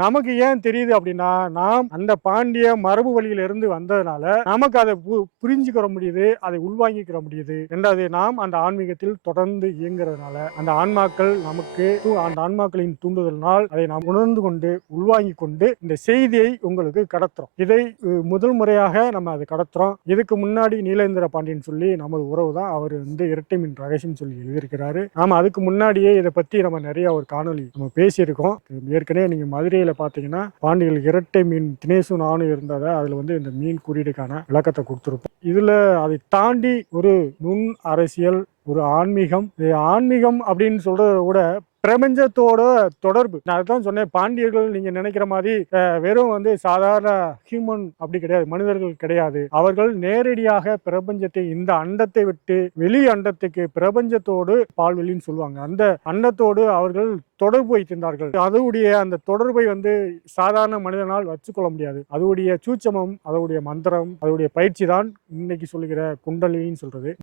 நமக்கு ஏன் தெரியுது அப்படின்னா, நாம் அந்த பாண்டிய மரபு வழியில இருந்து வந்ததுனால, நமக்கு அத புரிஞ்சுக்கிற முடியுது, அதை உள்வாங்கிக்கிற முடியுது. 2வது நாம் அந்த ஆன்மீகத்தில் தொடர்ந்து இயங்குறதுனால, அந்த ஆன்மாக்கள் நமக்கு அந்த ஆன்மாக்களின் தூண்டுதலினால் அதை நாம் உணர்ந்து கொண்டு, உள்வாங்கிக் கொண்டு இந்த செய்தியை உங்களுக்கு கடத்துறோம். இதை முதல் முறையாக நம்ம அதை கடத்துறோம். இதுக்கு முன்னாடி நீலேந்திர பாண்டியன் சொல்லி நமது உறவு தான். அவர் வந்து இரட்டை மீன் ரகசியம் சொல்லி எழுதியிருக்கிறாரு. நாம அதுக்கு முன்னாடியே இதை பத்தி நம்ம நிறைய ஒரு காணொளி நம்ம பேசியிருக்கோம். ஏற்கனவே நீங்க மதுரையில பாத்தீங்கன்னா பாண்டியர்கள் இரட்டை மீன் தினேசும் நானும் இருந்ததை அதுல வந்து இந்த மீன் குறியீடுக்கான விளக்கத்தை கொடுத்திருப்போம். இதுல அதை தாண்டி ஒரு நுண் அரசியல், ஒரு ஆன்மீகம். ஆன்மீகம் அப்படின்னு சொல்றத விட பிரபஞ்சத்தோட தொடர்பு. நான் அதான் சொன்னேன், பாண்டியர்கள் நீங்க நினைக்கிற மாதிரி வெறும் வந்து சாதாரண ஹியூமன் அப்படி கிடையாது, மனிதர்கள் கிடையாது. அவர்கள் நேரடியாக பிரபஞ்சத்தை, இந்த அண்டத்தை விட்டு வெளி அண்டத்துக்கு, பிரபஞ்சத்தோடு பால்வெளின்னு சொல்லுவாங்க, அந்த அண்டத்தோடு அவர்கள் தொடர்பு வைத்திருந்தார்கள். அதோடைய அந்த தொடர்பை வந்து சாதாரண மனிதனால் வச்சுக்கொள்ள முடியாது. அதோடைய சூட்சமம், அதோடைய மந்திரம், அதோடைய பயிற்சி தான் இன்னைக்கு சொல்லுகிற குண்டலினின்னு சொல்றது.